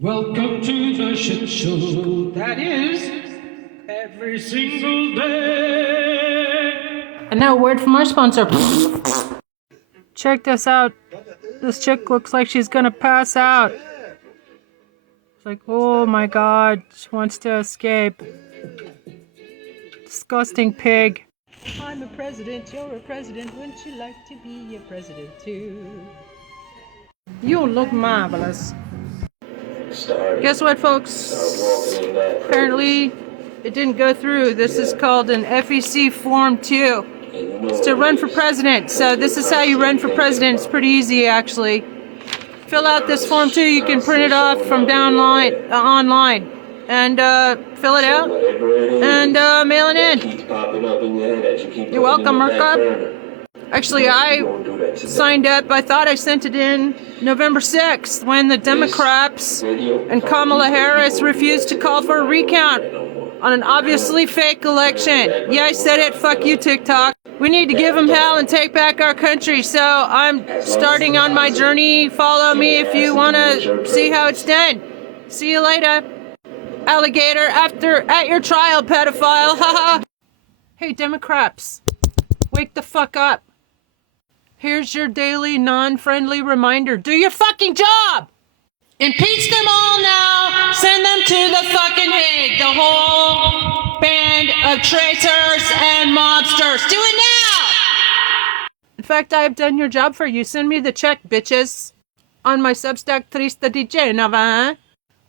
Welcome to the shit show that is every single day. And now a word from our sponsor. Check this out. This chick looks like she's gonna pass out. It's like, oh my god, she wants to escape. Disgusting pig. I'm a president, you're a president, wouldn't you like to be a president too? You look marvelous. Guess what, folks? Apparently, it didn't go through. This is called an FEC Form 2. It's to run for president. So this is how you run for president. It's pretty easy, actually. Fill out this Form 2. You can print it off from online, and fill it out and mail it in. You're welcome, Merca. Actually, I signed up. I thought I sent it in November 6th when the Democrats and Kamala Harris refused to call for a recount on an obviously fake election. Yeah, I said it. Fuck you, TikTok. We need to give them hell and take back our country. So I'm starting on my journey. Follow me if you want to see how it's done. See you later, alligator. At your trial, pedophile. Haha. Hey, Democrats, wake the fuck up. Here's your daily non-friendly reminder. Do your fucking job! Impeach them all now. Send them to the fucking Hague. The whole band of traitors and mobsters. Do it now! In fact, I have done your job for you. Send me the check, bitches. On my Substack, Trista di Genova,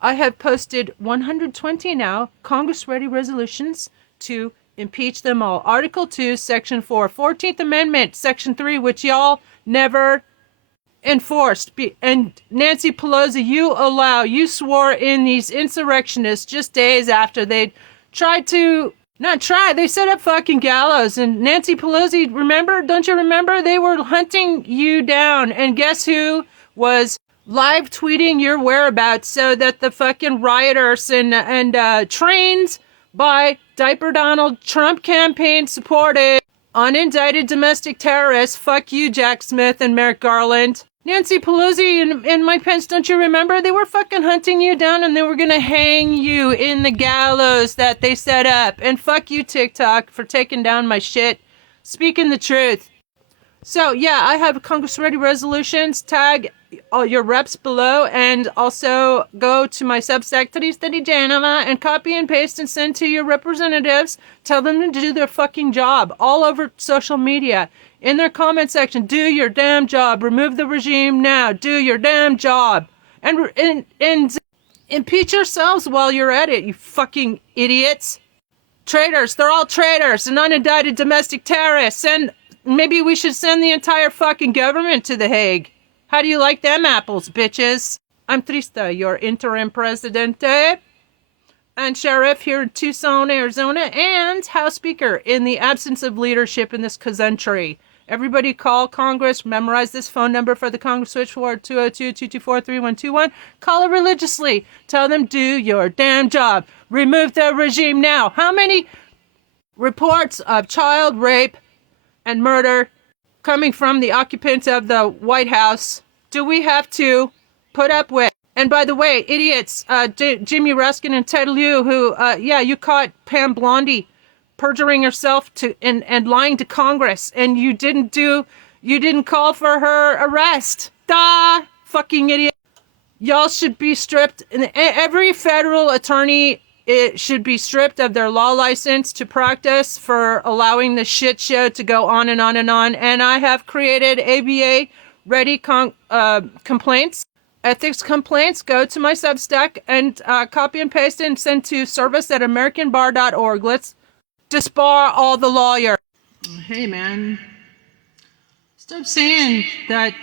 I have posted 120 now Congress-ready resolutions to impeach them all. Article 2, Section 4, 14th Amendment, Section 3, which y'all never enforced. And Nancy Pelosi, you swore in these insurrectionists just days after they they set up fucking gallows. And Nancy Pelosi, don't you remember? They were hunting you down. And guess who was live tweeting your whereabouts so that the fucking rioters and trains by Diaper Donald Trump campaign supported unindicted domestic terrorists. Fuck you, Jack Smith and Merrick Garland. Nancy Pelosi and Mike Pence, don't you remember? They were fucking hunting you down and they were gonna hang you in the gallows that they set up. And fuck you, TikTok, for taking down my shit. Speaking the truth. So, yeah, I have Congress-ready resolutions. Tag all your reps below and also go to my Substack, Trista di Genova, and copy and paste and send to your representatives. Tell them to do their fucking job all over social media. In their comment section, do your damn job. Remove the regime now. Do your damn job. And impeach yourselves while you're at it, you fucking idiots. Traitors. They're all traitors and unindicted domestic terrorists. And maybe we should send the entire fucking government to The Hague. How do you like them apples, bitches? I'm Trista, your interim presidente and sheriff here in Tucson, Arizona, and House Speaker in the absence of leadership in this country. Everybody call Congress. Memorize this phone number for the Congress switchboard, 202-224-3121. Call it religiously. Tell them, do your damn job. Remove the regime now. How many reports of child rape and murder coming from the occupants of the White House do we have to put up with? And by the way, idiots, Jimmy Raskin and Ted Lieu, who, you caught Pam Blondie perjuring herself and lying to Congress, and you didn't call for her arrest. Duh, fucking idiot. Y'all should be stripped. Every federal attorney, it should be stripped of their law license to practice for allowing the shit show to go on and on and on. And I have created ABA-ready complaints, ethics complaints. Go to my Substack and copy and paste and send to service@americanbar.org. Let's disbar all the lawyers. Hey, man. Stop saying that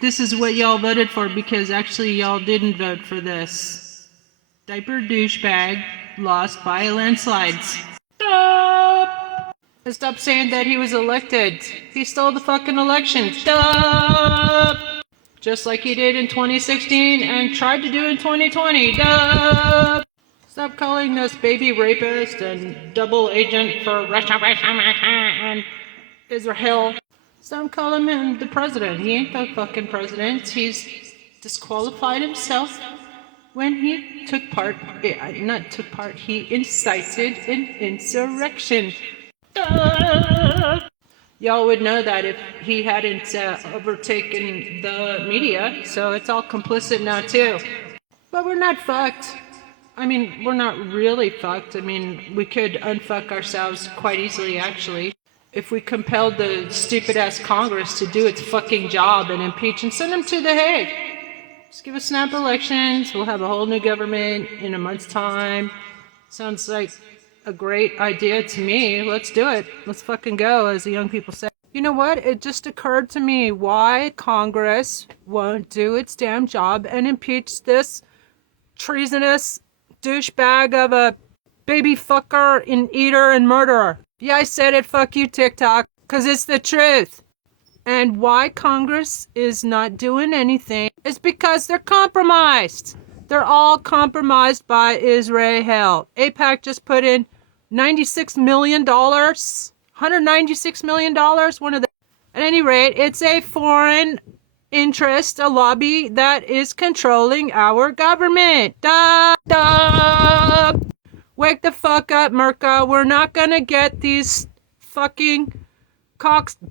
this is what y'all voted for, because actually y'all didn't vote for this. Diaper douchebag lost by a landslide. Stop! Stop saying that he was elected. He stole the fucking election. Stop! Just like he did in 2016 and tried to do in 2020. Stop! Stop calling us baby rapist and double agent for Russia and Israel. Stop calling him the president. He ain't the fucking president. He's disqualified himself when he took part, not took part, he incited an insurrection. Y'all would know that if he hadn't overtaken the media, so it's all complicit now too. But we're not fucked. I mean, we're not really fucked. I mean, we could unfuck ourselves quite easily, actually, if we compelled the stupid-ass Congress to do its fucking job and impeach and send them to The Hague. Just give us snap elections. We'll have a whole new government in a month's time. Sounds like a great idea to me. Let's do it. Let's fucking go, as the young people say. You know what? It just occurred to me why Congress won't do its damn job and impeach this treasonous douchebag of a baby fucker and eater and murderer. Yeah, I said it. Fuck you, TikTok. Because it's the truth. And why Congress is not doing anything is because they're compromised. They're all compromised by Israel. AIPAC just put in $96 million. $196 million. One of the. At any rate, it's a foreign interest, a lobby that is controlling our government. Duh, duh. Wake the fuck up, Merca. We're not gonna get these fucking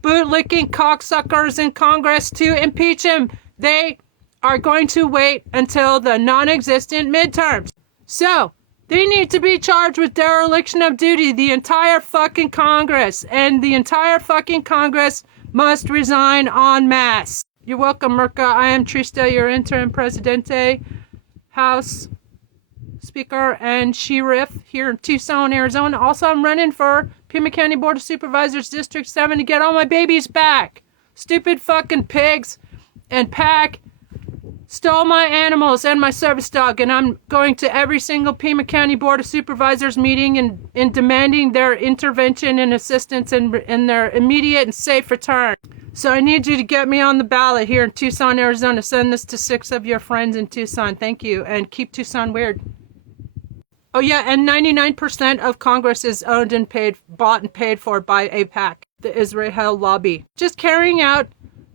boot-licking cocksuckers in Congress to impeach him. They are going to wait until the non-existent midterms. So, they need to be charged with dereliction of duty, the entire fucking Congress. And the entire fucking Congress must resign en masse. You're welcome, Merca. I am Trista, your interim presidente, House Speaker, and Sheriff here in Tucson, Arizona. Also, I'm running for Pima County Board of Supervisors, District 7 to get all my babies back. Stupid fucking pigs and PAC stole my animals and my service dog, and I'm going to every single Pima County Board of Supervisors meeting and demanding their intervention and assistance and their immediate and safe return. So I need you to get me on the ballot here in Tucson, Arizona. Send this to 6 of your friends in Tucson. Thank you, and keep Tucson weird. Oh yeah, and 99% of Congress is owned and bought and paid for by AIPAC, the Israel lobby. Just carrying out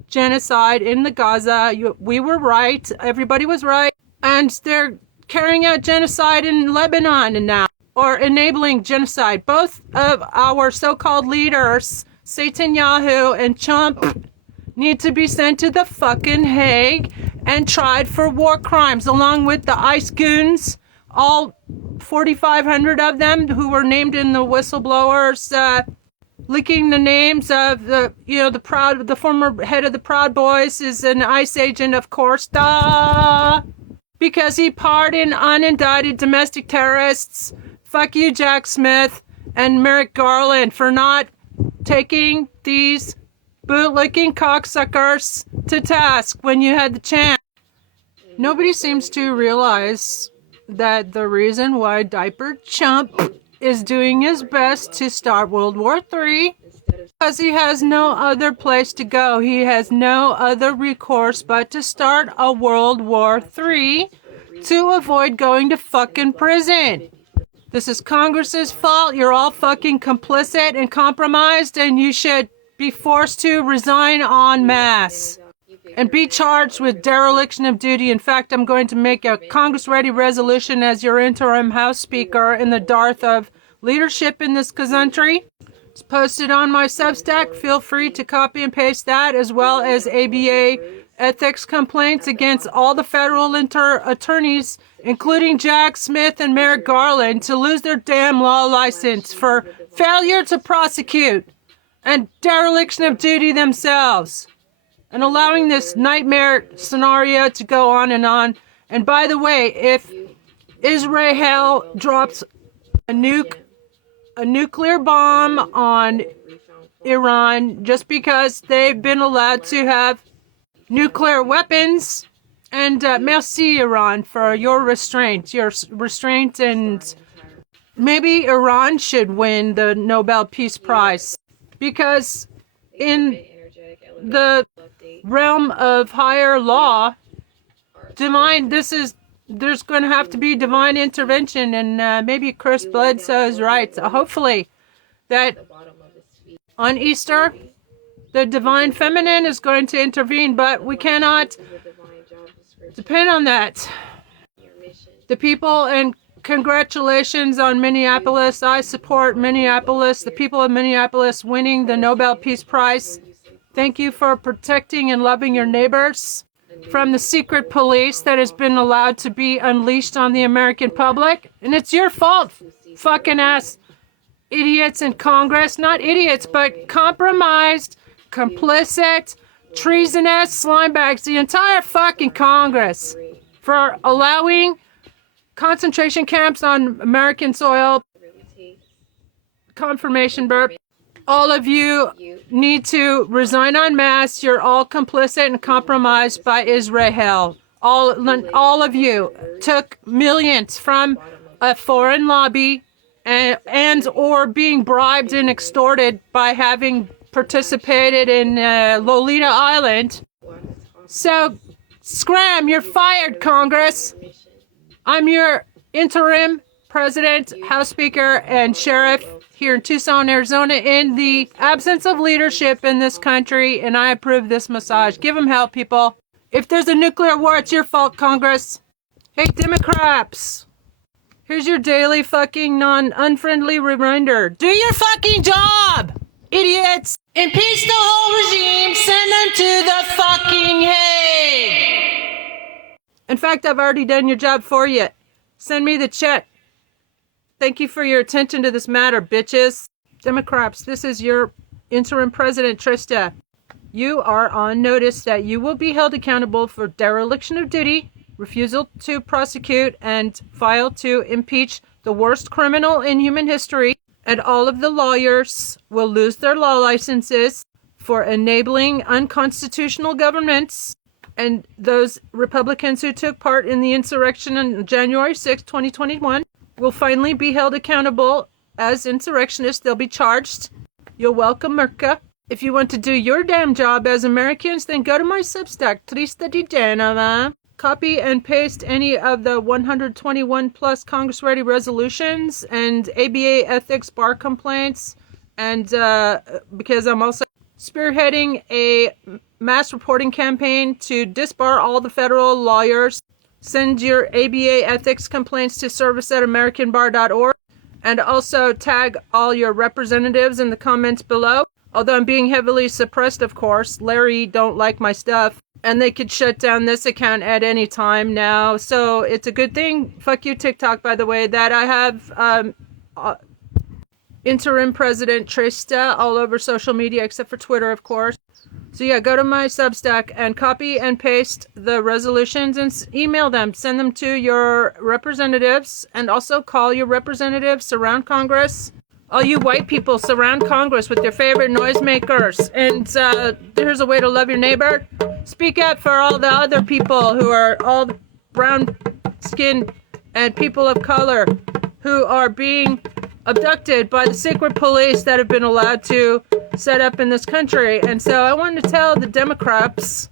genocide in the Gaza. We were right. Everybody was right. And they're carrying out genocide in Lebanon and now, or enabling genocide. Both of our so-called leaders, Netanyahu and Trump, need to be sent to the fucking Hague and tried for war crimes, along with the ICE goons, all 4,500 of them who were named in the whistleblowers, leaking the names of the former head of the Proud Boys is an ICE agent, of course, because he pardoned unindicted domestic terrorists. Fuck you, Jack Smith and Merrick Garland, for not taking these bootlicking cocksuckers to task when you had the chance. Nobody seems to realize that the reason why Diaper Chump is doing his best to start World War III because he has no other place to go. He has no other recourse but to start a World War III to avoid going to fucking prison. This is Congress's fault. You're all fucking complicit and compromised, and you should be forced to resign en masse and be charged with dereliction of duty. In fact, I'm going to make a Congress-ready resolution as your interim House Speaker in the dearth of leadership in this country. It's posted on my Substack. Feel free to copy and paste that, as well as ABA ethics complaints against all the federal attorneys, including Jack Smith and Merrick Garland, to lose their damn law license for failure to prosecute and dereliction of duty themselves, and allowing this nightmare scenario to go on and on. And by the way, if Israel drops a nuclear bomb on Iran just because they've been allowed to have nuclear weapons, and merci, Iran, for your restraint, and maybe Iran should win the Nobel Peace Prize, because in the realm of higher law, there's going to have to be divine intervention, and maybe Chris Bledsoe is right. Hopefully that on Easter, the divine feminine is going to intervene, but we cannot depend on that. The people, and congratulations on Minneapolis. I support Minneapolis, the people of Minneapolis winning the Nobel Peace Prize. Thank you for protecting and loving your neighbors from the secret police that has been allowed to be unleashed on the American public. And it's your fault, fucking ass idiots in Congress. Not idiots, but compromised, complicit, treasonous slimebags, the entire fucking Congress, for allowing concentration camps on American soil. Confirmation burp. All of you need to resign en masse. You're all complicit and compromised by Israel. All of you took millions from a foreign lobby and or being bribed and extorted by having participated in Lolita Island. So, scram, you're fired, Congress. I'm your interim president, House Speaker, and sheriff here in Tucson, Arizona, in the absence of leadership in this country, and I approve this massage. Give them help, people. If there's a nuclear war, it's your fault, Congress. Hey, Democrats. Here's your daily fucking unfriendly reminder. Do your fucking job, idiots. Impeach the whole regime. Send them to the fucking Hague. In fact, I've already done your job for you. Send me the check. Thank you for your attention to this matter, bitches. Democrats, this is your interim president, Trista. You are on notice that you will be held accountable for dereliction of duty, refusal to prosecute, and file to impeach the worst criminal in human history, and all of the lawyers will lose their law licenses for enabling unconstitutional governments, and those Republicans who took part in the insurrection on January 6, 2021, will finally be held accountable as insurrectionists. They'll be charged. You're welcome, Merca. If you want to do your damn job as Americans, then go to my Substack, Trista Di Genova. Copy and paste any of the 121 plus Congress-ready resolutions and ABA ethics bar complaints, and because I'm also spearheading a mass reporting campaign to disbar all the federal lawyers. Send your ABA ethics complaints to service@americanbar.org, and also tag all your representatives in the comments below. Although I'm being heavily suppressed, of course. Larry don't like my stuff, and they could shut down this account at any time now. So it's a good thing. Fuck you, TikTok, by the way, that I have interim president Trista all over social media, except for Twitter, of course. So yeah, go to my Substack and copy and paste the resolutions and email them. Send them to your representatives, and also call your representatives, surround Congress. All you white people, surround Congress with your favorite noisemakers. And here's a way to love your neighbor. Speak up for all the other people who are all brown skinned and people of color who are being abducted by the secret police that have been allowed to set up in this country. And so I wanted to tell the Democrats,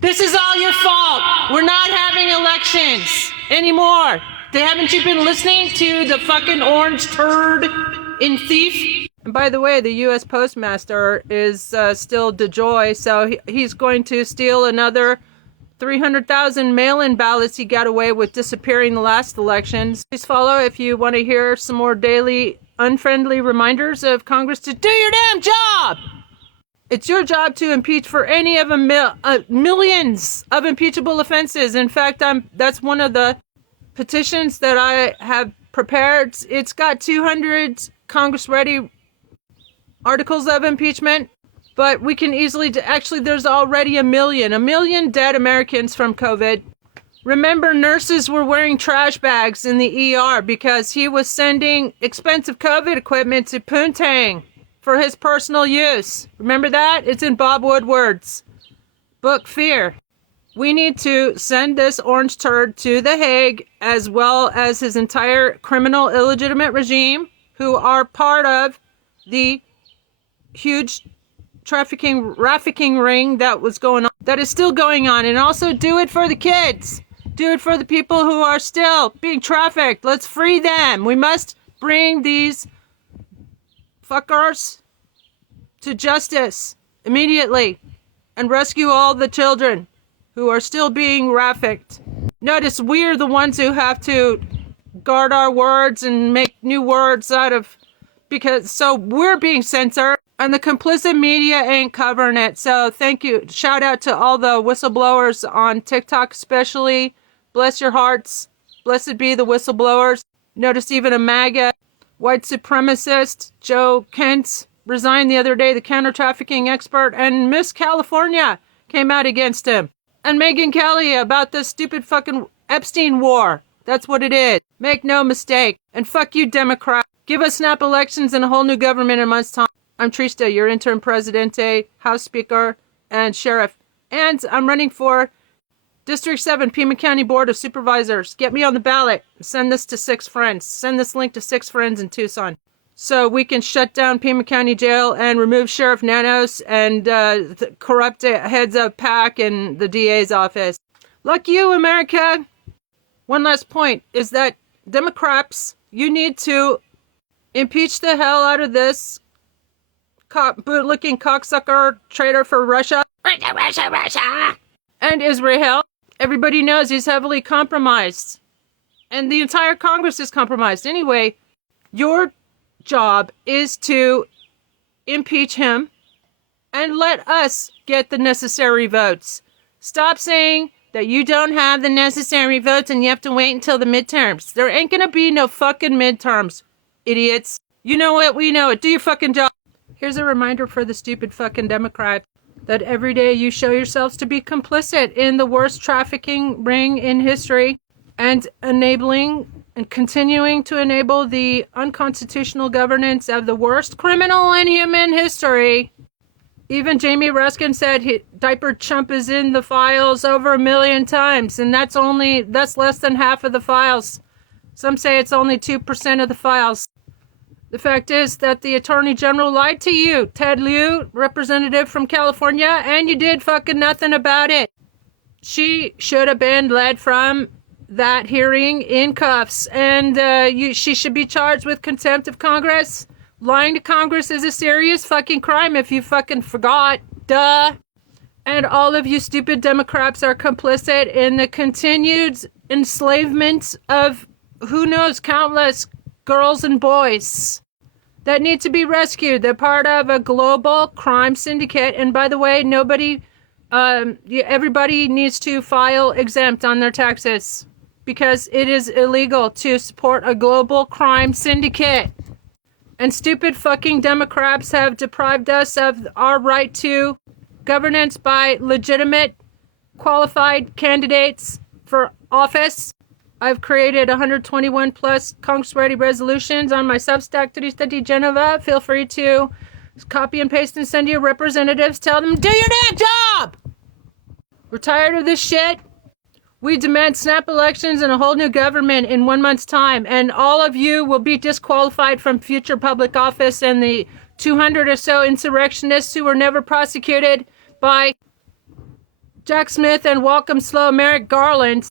this is all your fault. We're not having elections anymore. Haven't you been listening to the fucking orange turd in Thief? And by the way, the U.S. Postmaster is still DeJoy, so he's going to steal another 300,000 mail-in ballots he got away with disappearing the last elections. Please follow if you want to hear some more daily unfriendly reminders of Congress to do your damn job. It's your job to impeach for any of millions of impeachable offenses. In fact, that's one of the petitions that I have prepared. It's got 200 Congress-ready articles of impeachment. But we can easily, actually, there's already a million dead Americans from COVID. Remember, nurses were wearing trash bags in the ER because he was sending expensive COVID equipment to Poontang for his personal use. Remember that? It's in Bob Woodward's book, Fear. We need to send this orange turd to the Hague, as well as his entire criminal illegitimate regime, who are part of the huge trafficking ring that was going on, that is still going on. And also do it for the kids. Do it for the people who are still being trafficked. Let's free them. We must bring these fuckers to justice immediately and rescue all the children who are still being trafficked. Notice we're the ones who have to guard our words and make new words out of, because so we're being censored and the complicit media ain't covering it. So thank you. Shout out to all the whistleblowers on TikTok especially. Bless your hearts. Blessed be the whistleblowers. Notice even a MAGA white supremacist, Joe Kent, resigned the other day, the counter-trafficking expert, and Miss California came out against him. And Megyn Kelly about this stupid fucking Epstein war. That's what it is. Make no mistake. And fuck you, Democrat. Give us snap elections and a whole new government in a month's time. I'm Trista, your interim presidente, House Speaker, and Sheriff. And I'm running for District 7, Pima County Board of Supervisors. Get me on the ballot. Send this to 6 friends. Send this link to 6 friends in Tucson. So we can shut down Pima County Jail and remove Sheriff Nanos and the corrupt heads of PAC and the DA's office. Luck you, America. One last point is that Democrats, you need to impeach the hell out of this boot-licking cocksucker traitor for Russia. Russia. And Israel. Everybody knows he's heavily compromised. And the entire Congress is compromised. Anyway, your job is to impeach him and let us get the necessary votes. Stop saying that you don't have the necessary votes and you have to wait until the midterms. There ain't gonna be no fucking midterms, idiots. You know it, we know it. Do your fucking job. Here's a reminder for the stupid fucking Democrats that every day you show yourselves to be complicit in the worst trafficking ring in history and enabling and continuing to enable the unconstitutional governance of the worst criminal in human history. Even Jamie Ruskin said diaper chump is in the files over 1 million times, and that's less than half of the files. Some say it's only 2% of the files. The fact is that the Attorney General lied to you, Ted Lieu, representative from California, and you did fucking nothing about it. She should have been led from that hearing in cuffs, and she should be charged with contempt of Congress. Lying to Congress is a serious fucking crime if you fucking forgot. Duh. And all of you stupid Democrats are complicit in the continued enslavement of who knows countless girls and boys that need to be rescued. They're part of a global crime syndicate. And by the way, everybody needs to file exempt on their taxes because it is illegal to support a global crime syndicate. And stupid fucking Democrats have deprived us of our right to governance by legitimate, qualified candidates for office. I've created 121 plus Congress-ready resolutions on my Substack, Trista Di Genova. Feel free to copy and paste and send your representatives. Tell them, do your damn job! We're tired of this shit. We demand snap elections and a whole new government in 1 month's time. And all of you will be disqualified from future public office. And the 200 or so insurrectionists who were never prosecuted by Jack Smith and Welcome Slow Merrick Garland,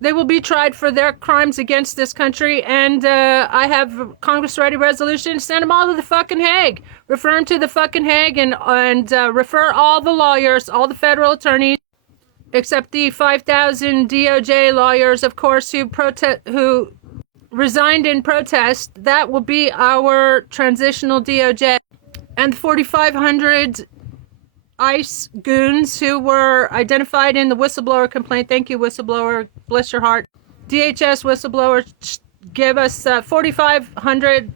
they will be tried for their crimes against this country, and I have Congress-ready resolutions. Send them all to the fucking Hague. Refer them to the fucking Hague and refer all the lawyers, all the federal attorneys, except the 5,000 DOJ lawyers, of course, who resigned in protest. That will be our transitional DOJ. And 4,500 ICE goons who were identified in the whistleblower complaint. Thank you, whistleblower. Bless your heart. DHS whistleblower gave us 4,500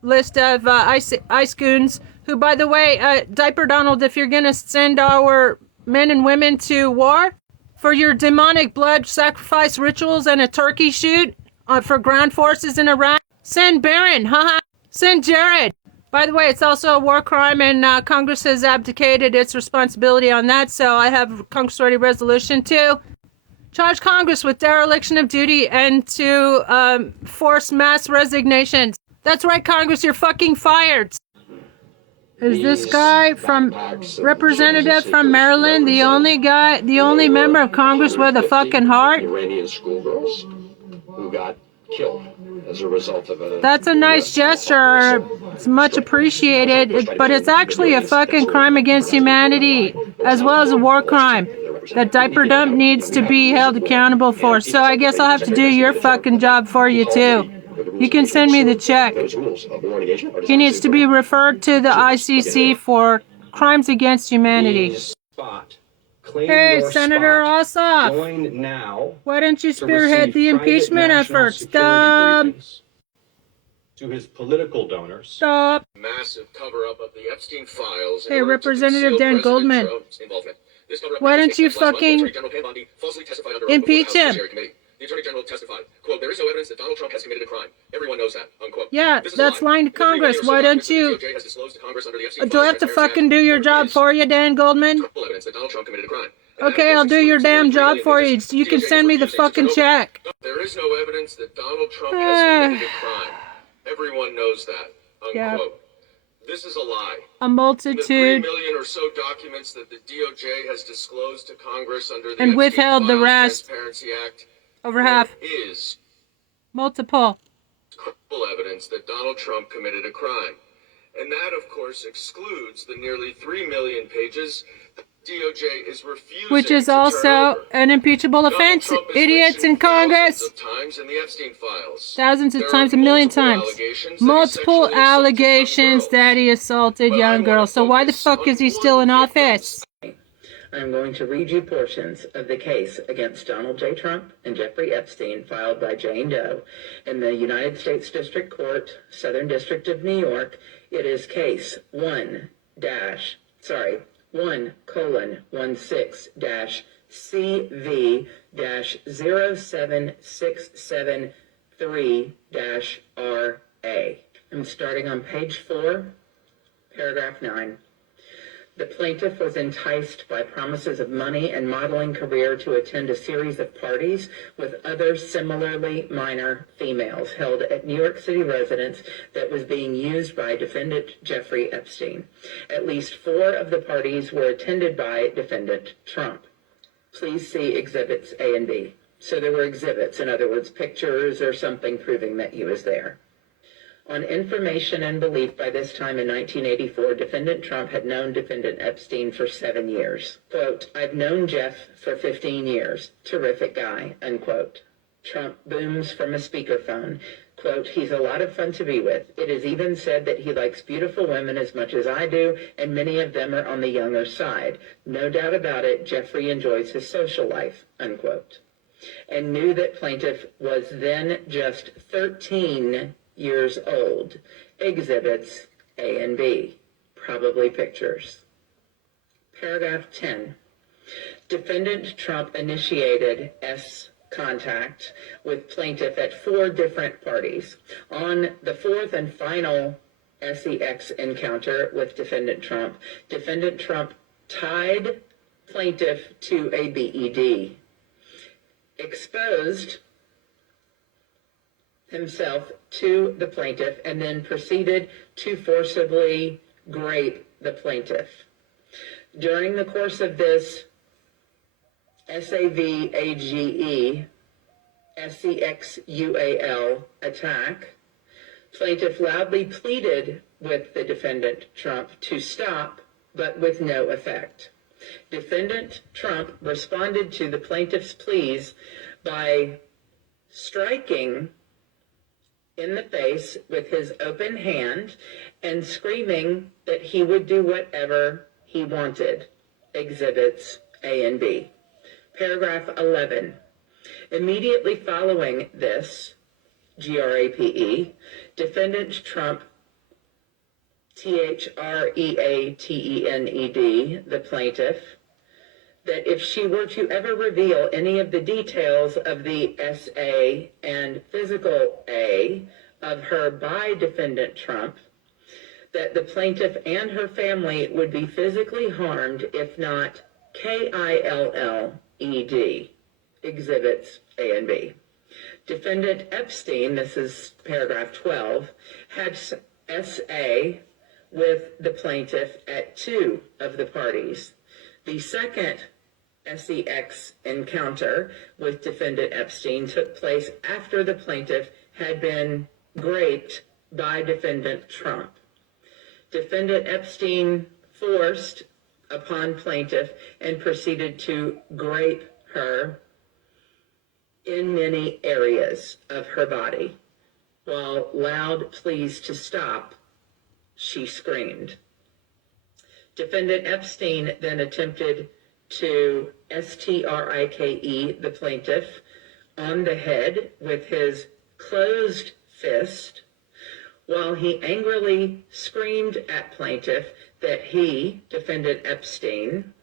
list of ICE goons who, by the way, Diaper Donald, if you're going to send our men and women to war for your demonic blood sacrifice rituals and a turkey shoot for ground forces in Iraq, send Barron, haha. Send Jared. By the way, it's also a war crime, and Congress has abdicated its responsibility on that, so I have Congress-ready resolution to charge Congress with dereliction of duty and to force mass resignations. That's right, Congress, you're fucking fired. Is this guy from representative from Maryland the only member of Congress with a fucking heart? Iranian schoolgirls who got killed as a result of a... That's a nice gesture. It's much appreciated, but it's actually a fucking crime against humanity, as well as a war crime. that diaper dump needs to be held accountable for. So I guess I'll have to do your fucking job for you too. You can send me the check. He needs to be referred to the ICC for crimes against humanity. Hey, Senator Ossoff. Join now. Why don't you spearhead the impeachment efforts? Stop. To his political donors. Stop. Massive cover-up of the Epstein files. Hey, Representative Dan Goldman. Why don't you fucking impeach him? The Attorney General testified, quote, "There is no evidence that Donald Trump has committed a crime. Everyone knows that," unquote. Yeah, that's lying to Congress. Why don't you... Do I have to fucking do your job for you, Dan Goldman? Evidence that Donald Trump committed a crime. Okay, I'll do your damn job for you. You can send me the fucking check. There is no evidence that Donald Trump has committed a crime. Everyone knows that, unquote. Yeah. This is a lie. A multitude. The 3 million or so documents that the DOJ has disclosed to Congress under the and Epstein withheld the Files rest. Transparency Act. Over half. Is multiple credible evidence that Donald Trump committed a crime. And that, of course, excludes the nearly 3 million pages the DOJ is refusing which is to also turn over. an impeachable offense. Idiots in Congress. Thousands of times in the Epstein files. Thousands of times, a million times. Multiple allegations that he assaulted young girls. So why the fuck is he still in office? I'm going to read you portions of the case against Donald J. Trump and Jeffrey Epstein filed by Jane Doe in the United States District Court, Southern District of New York. It is case 1-CV-116-CV-07673-RA. I'm starting on page 4, paragraph 9. The plaintiff was enticed by promises of money and modeling career to attend a series of parties with other similarly minor females held at New York City residence that was being used by defendant Jeffrey Epstein. At least 4 of the parties were attended by defendant Trump. Please see exhibits A and B. So there were exhibits, in other words, pictures or something proving that he was there. On information and belief, by this time in 1984, defendant Trump had known defendant Epstein for 7 years. Quote, "I've known Jeff for 15 years. Terrific guy," unquote. Trump booms from a speakerphone. Quote, "He's a lot of fun to be with. It is even said that he likes beautiful women as much as I do, and many of them are on the younger side. No doubt about it, Jeffrey enjoys his social life," unquote. And knew that plaintiff was then just 13 years old. Exhibits A and B, probably pictures. Paragraph 10. Defendant Trump initiated contact with plaintiff at 4 different parties. On the 4th and final SEX encounter with defendant Trump tied plaintiff to a BED, exposed himself to the plaintiff, and then proceeded to forcibly grape the plaintiff. During the course of this SAVAGE SEXUAL attack, plaintiff loudly pleaded with the defendant Trump to stop, but with no effect. Defendant Trump responded to the plaintiff's pleas by striking in the face with his open hand and screaming that he would do whatever he wanted. Exhibits A and B. Paragraph 11. Immediately following this, GRAPE, defendant Trump, THREATENED, the plaintiff, that if she were to ever reveal any of the details of the SA and physical A of her by defendant Trump, that the plaintiff and her family would be physically harmed, if not KILLED. Exhibits A and B. Defendant Epstein, this is paragraph 12, had SA with the plaintiff at 2 of the parties. The second SEX encounter with defendant Epstein took place after the plaintiff had been graped by defendant Trump. Defendant Epstein forced upon plaintiff and proceeded to grape her in many areas of her body. While loud pleas to stop, she screamed. Defendant Epstein then attempted to strike the plaintiff on the head with his closed fist while he angrily screamed at plaintiff that he, defendant Epstein,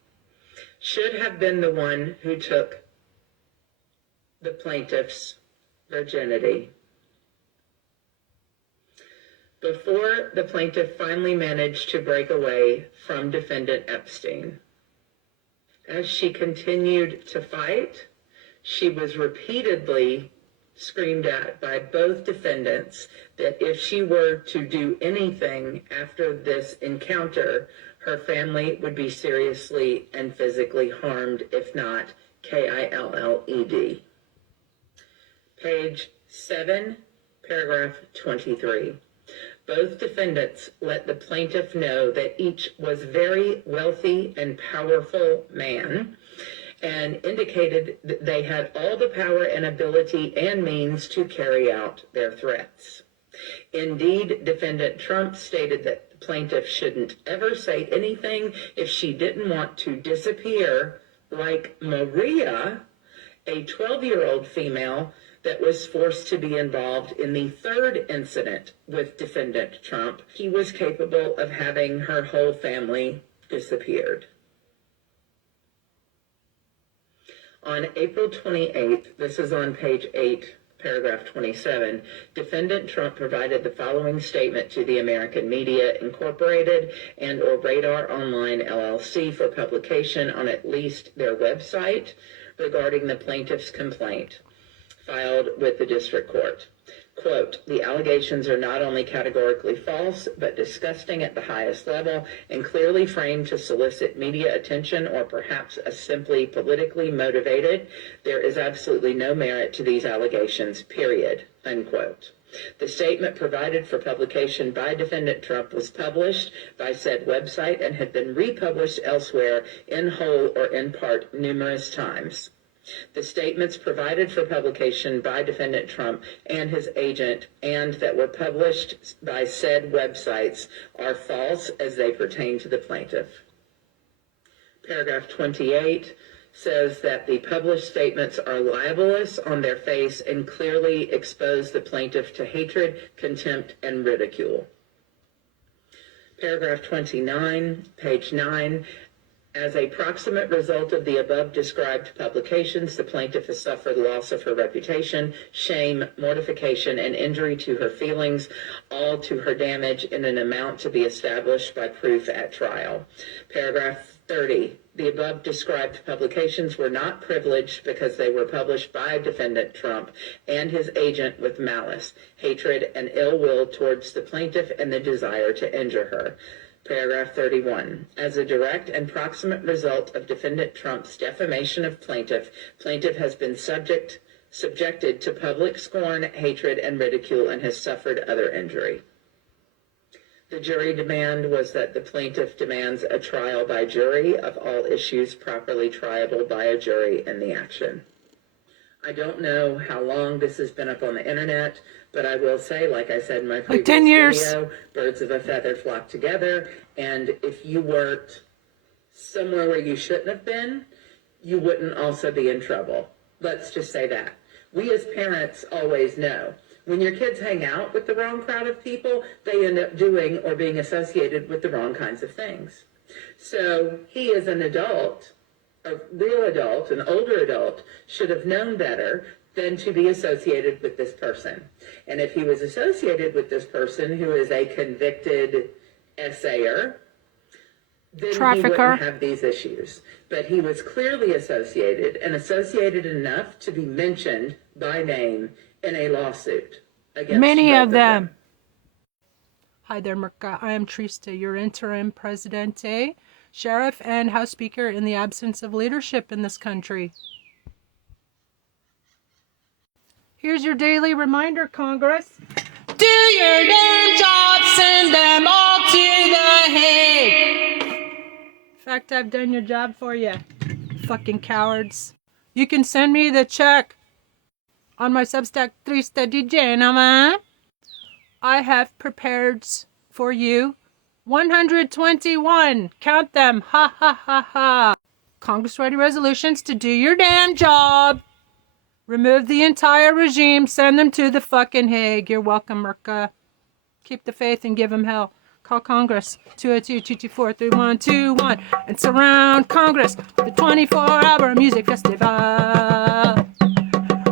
should have been the one who took the plaintiff's virginity. Before the plaintiff finally managed to break away from defendant Epstein, as she continued to fight, she was repeatedly screamed at by both defendants that if she were to do anything after this encounter, her family would be seriously and physically harmed, if not killed. Page 7, paragraph 23. Both defendants let the plaintiff know that each was very wealthy and powerful man and indicated that they had all the power and ability and means to carry out their threats. Indeed, defendant Trump stated that the plaintiff shouldn't ever say anything if she didn't want to disappear, like Maria, a 12-year-old female that was forced to be involved in the third incident with defendant Trump. He was capable of having her whole family disappeared. On April 28th, this is on page 8, paragraph 27, defendant Trump provided the following statement to the American Media Incorporated and or Radar Online LLC for publication on at least their website regarding the plaintiff's complaint filed with the district court. Quote, the allegations are not only categorically false, but disgusting at the highest level and clearly framed to solicit media attention or perhaps are simply politically motivated. There is absolutely no merit to these allegations, period, unquote. The statement provided for publication by defendant Trump was published by said website and had been republished elsewhere in whole or in part numerous times. The statements provided for publication by defendant Trump and his agent and that were published by said websites are false as they pertain to the plaintiff. Paragraph 28 says that the published statements are libelous on their face and clearly expose the plaintiff to hatred, contempt, and ridicule. Paragraph 29, page 9, as a proximate result of the above described publications, the plaintiff has suffered loss of her reputation, shame, mortification, and injury to her feelings, all to her damage in an amount to be established by proof at trial. Paragraph 30. The above described publications were not privileged because they were published by defendant Trump and his agent with malice, hatred, and ill will towards the plaintiff and the desire to injure her. Paragraph 31. As a direct and proximate result of defendant Trump's defamation of plaintiff has been subjected to public scorn, hatred, and ridicule and has suffered other injury. The jury demand was that the plaintiff demands a trial by jury of all issues properly triable by a jury in the action. I don't know how long this has been up on the internet, but I will say, like I said in my previous 10 years. video, birds of a feather flock together, and if you worked somewhere where you shouldn't have been, you wouldn't also be in trouble. Let's just say that. We as parents always know. When your kids hang out with the wrong crowd of people, they end up doing or being associated with the wrong kinds of things. So he is an adult, a real adult, an older adult, should have known better than to be associated with this person. And if he was associated with this person who is a convicted essayer, then Trafficker. he wouldn't have these issues. But he was clearly associated, and associated enough to be mentioned by name in a lawsuit against Many both of them. Hi there, Merca. I am Trista, your interim presidente, sheriff, and House Speaker in the absence of leadership in this country. Here's your daily reminder, Congress. Do your damn job, send them all to the Hague. fact, I've done your job for you. Fucking cowards. You can send me the check on my Substack Triste DJ Nama. I have prepared for you 121. Count them. Ha ha ha ha. Congress-ready resolutions to do your damn job. Remove the entire regime. Send them to the fucking Hague. You're welcome, Merca. Keep the faith and give them hell. Call Congress 202-224-3121 and surround Congress the 24-hour music festival.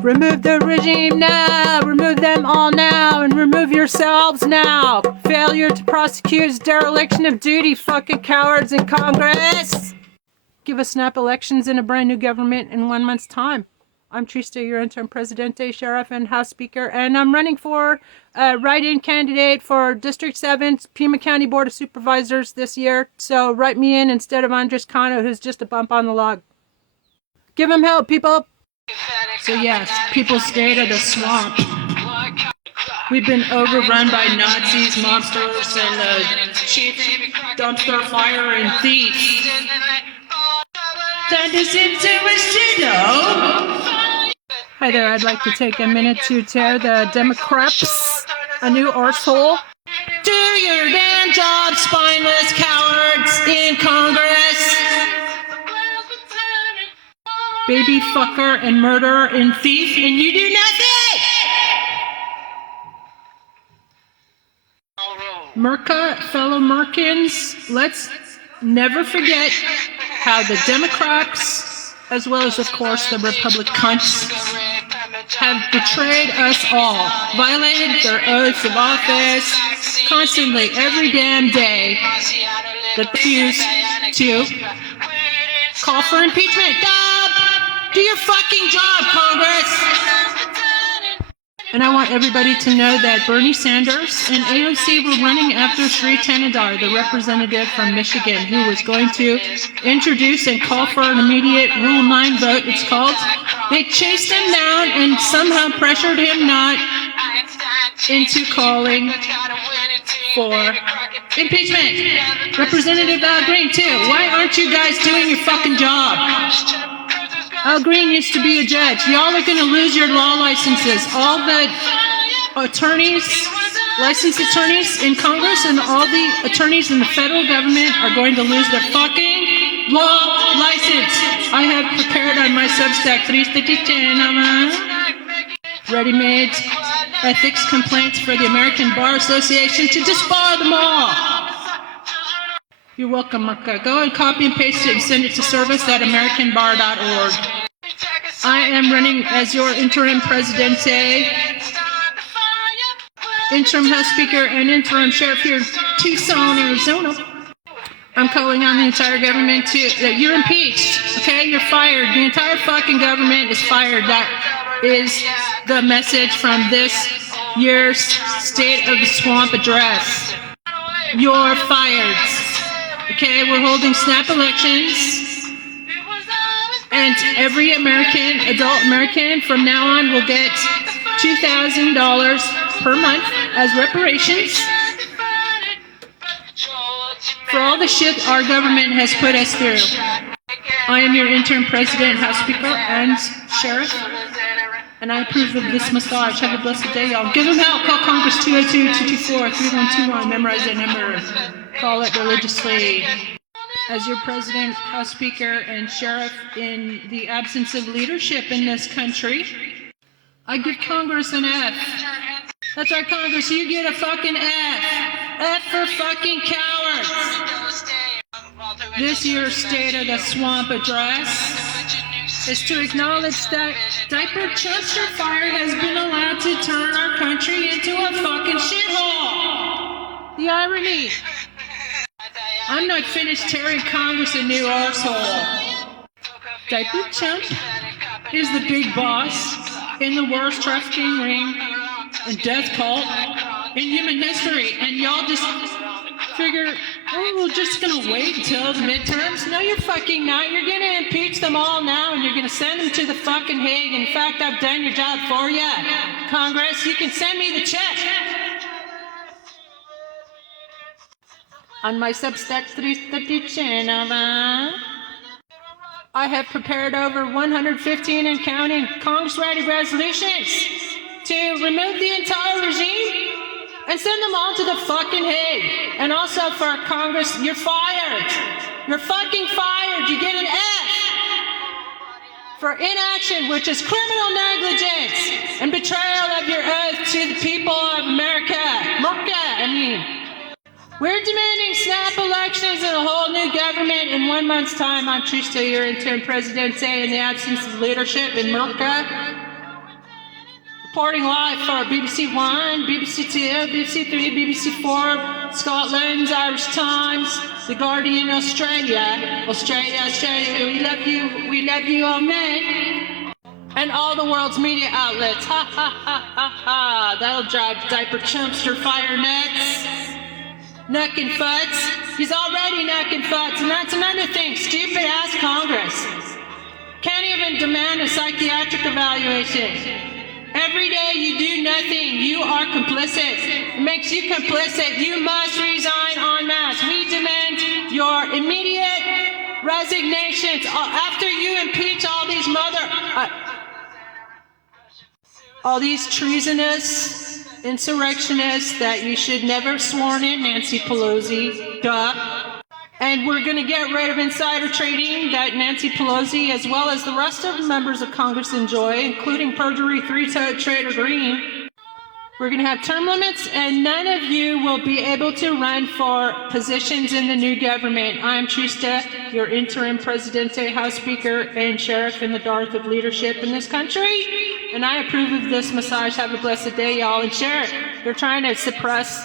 Remove the regime now. Remove them all now. And remove yourselves now. Failure to prosecute is dereliction of duty, fucking cowards in Congress. Give us snap elections and a brand new government in 1 month's time. I'm Trista, your interim Presidente, Sheriff, and House Speaker, and I'm running for a write-in candidate for District 7, Pima County Board of Supervisors this year. So write me in instead of Andres Cano, who's just a bump on the log. Give him help, people. So yes, people stayed at the swamp. We've been overrun by Nazis, mobsters, and cheap dumpster fire and thieves. Send us into a shithole. Hi there, I'd like to take a minute to tear the Democrats a new arsehole. Do your damn job, spineless cowards in Congress. Baby fucker and murderer and thief, and you do nothing! Merca, fellow Merkins, let's never forget how the Democrats, as well as, of course, the Republicans, have betrayed us all, violated their oaths of office constantly, every damn day, that refuse to call for impeachment. Do your fucking job, Congress! And I want everybody to know that Bernie Sanders and AOC were running after Sri Thanedar, the representative from Michigan, who was going to introduce and call for an immediate Rule 9 vote, it's called. They chased him down and somehow pressured him not into calling for impeachment. Representative Al Green, too. Why aren't you guys doing your fucking job? Al Green used to be a judge. Y'all are going to lose your law licenses. All the attorneys, licensed attorneys in Congress and all the attorneys in the federal government are going to lose their fucking law license. I have prepared on my Substack ready-made ethics complaints for the American Bar Association to disbar them all. You're welcome, Merca. Go and copy and paste it and send it to service@americanbar.org. I am running as your interim Presidente, interim House Speaker, and interim Sheriff here in Tucson, Arizona. I'm calling on the entire government that you're impeached, okay? You're fired. The entire fucking government is fired. That is the message from this year's State of the Swamp address. You're fired. Okay, we're holding snap elections. And every adult American from now on will get $2,000 per month as reparations for all the shit our government has put us through. I am your interim President, House Speaker, and Sheriff, and I approve of this massage. Have a blessed day, y'all. Give them help. Call Congress 202-224-3121. Memorize that number. Call it religiously. As your President, House Speaker, and Sheriff, in the absence of leadership in this country, I give Congress an F. That's right, Congress, you get a fucking F. F for fucking cowards. This year's State of the Swamp address is to acknowledge that diaper dumpster fire has been allowed to turn our country into a fucking shithole. The irony. I'm not finished tearing Congress a new arsehole. Diaper Chump is the big boss in the worst trafficking ring and death cult in human history. And y'all just figure, oh, we're just gonna wait until the midterms? No, you're fucking not. You're gonna impeach them all now and you're gonna send them to the fucking Hague. In fact, I've done your job for you, Congress. You can send me the check. on my Substack 330 channel. I have prepared over 115 and counting Congress-ready resolutions to remove the entire regime and send them all to the fucking Hague. And also for Congress, you're fired. You're fucking fired. You get an F for inaction, which is criminal negligence and betrayal of your oath to the people of America. We're demanding snap elections and a whole new government in 1 month's time. I'm Trista, your interim presidente, in the absence of leadership in America. Reporting live for BBC One, BBC Two, BBC Three, BBC Four, Scotland, Irish Times, The Guardian, Australia, we love you, all men, and all the world's media outlets. Ha ha ha ha ha. That'll drive diaper chumpster fire nuts. Knuckin' futs. He's already knuckin' futs, and that's another thing. Stupid ass Congress. Can't even demand a psychiatric evaluation. Every day you do nothing. You are complicit. It makes you complicit. You must resign en masse. We demand your immediate resignations after you impeach all these treasonous insurrectionists that you should never have sworn in, Nancy Pelosi. Duh. And we're going to get rid of insider trading that Nancy Pelosi, as well as the rest of the members of Congress, enjoy, including perjury, three-toed Trader Green. We're going to have term limits, and none of you will be able to run for positions in the new government. I'm Trista, your interim presidente, House Speaker, and sheriff in the dark of leadership in this country. And I approve of this massage. Have a blessed day, y'all. And share it. They're trying to suppress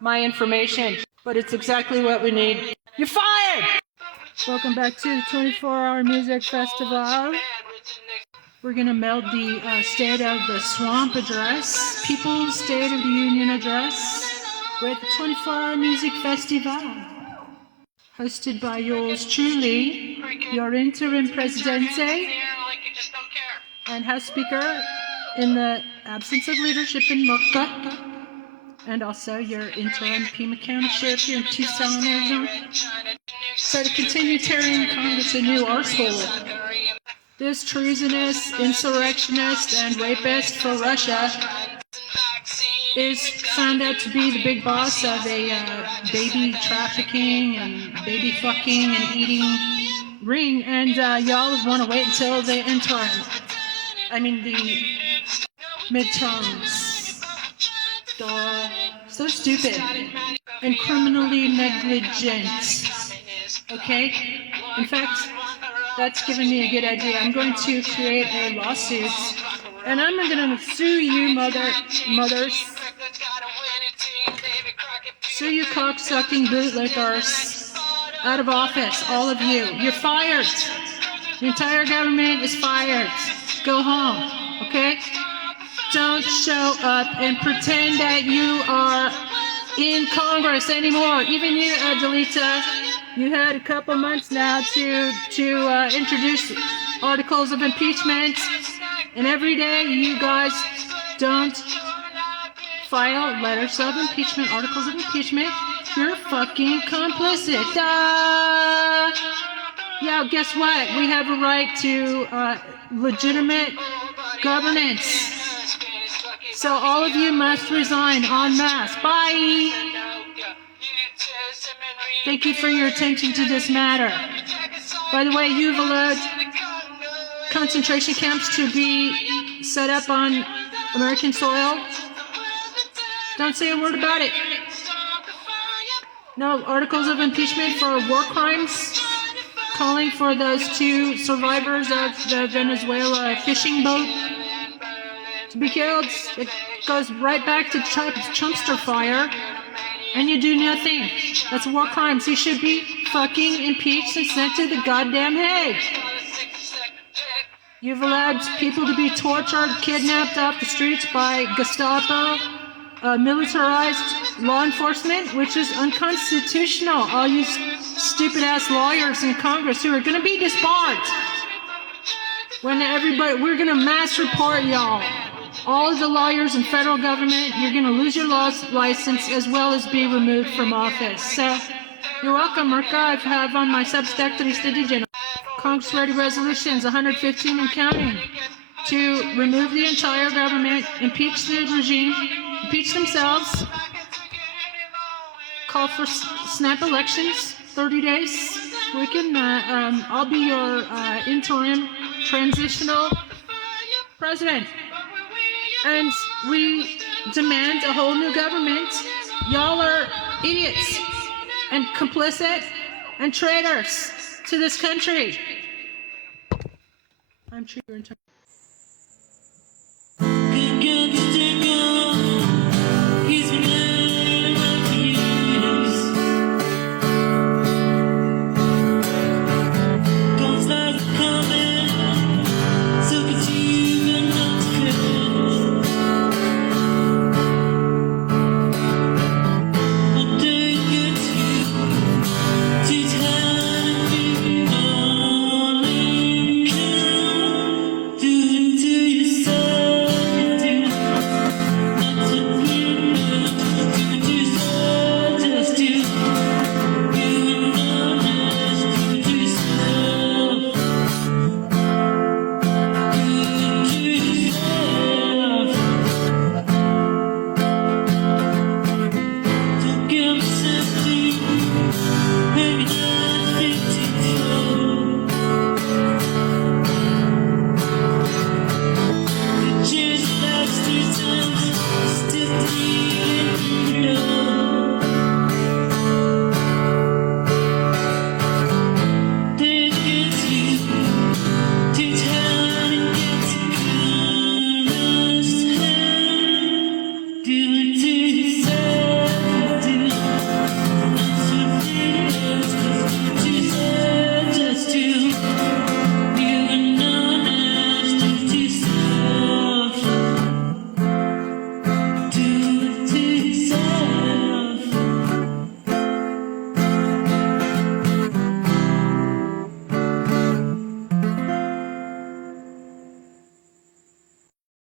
my information, but it's exactly what we need. You're fired! Welcome back to the 24-Hour Music Festival. We're going to meld the State of the Swamp Address, People's State of the Union Address, with the 24-Hour Music Festival. Hosted by yours truly, your interim presidente and House Speaker in the absence of leadership in Murka, and also your interim Pima County Sheriff here in Tucson, Arizona. So to continue tearing Congress a new arsehole. This treasonous insurrectionist and rapist for Russia is found out to be the big boss of a baby trafficking and baby fucking and eating ring, and y'all want to wait until the midterms. Duh. So stupid and criminally negligent. Okay? In fact, that's given me a good idea. I'm going to create a lawsuit, and I'm going to sue you, mothers. Sue you cocksucking bootlickers out of office, all of you. You're fired. The entire government is fired. Go home, okay? Don't show up and pretend that you are in Congress anymore. Even you, Adelita. You had a couple months now to introduce articles of impeachment, and every day you guys don't file letters of impeachment, articles of impeachment. You're fucking complicit. Yeah, guess what? We have a right to legitimate governance. So all of you must resign en masse. Bye. Thank you for your attention to this matter. By the way, you've allowed concentration camps to be set up on American soil. Don't say a word about it. No articles of impeachment for war crimes. Calling for those two survivors of the Venezuela fishing boat to be killed. It goes right back to Chumpster fire. And you do nothing. That's war crimes. You should be fucking impeached and sent to the goddamn Hague. You've allowed people to be tortured, kidnapped off the streets by Gestapo, militarized law enforcement, which is unconstitutional. All you stupid-ass lawyers in Congress who are going to be disbarred. We're going to mass report y'all. all of the lawyers in federal government. You're going to lose your license as well as be removed from office. So you're welcome, Merca. I have on my Substack Triste Digital. Congress ready resolutions 115 and counting to remove the entire government, impeach the regime, impeach themselves, call for snap elections, 30 days. We can, I'll be your interim transitional president. And we demand a whole new government. Y'all are idiots and complicit and traitors to this country. I'm trigger. Do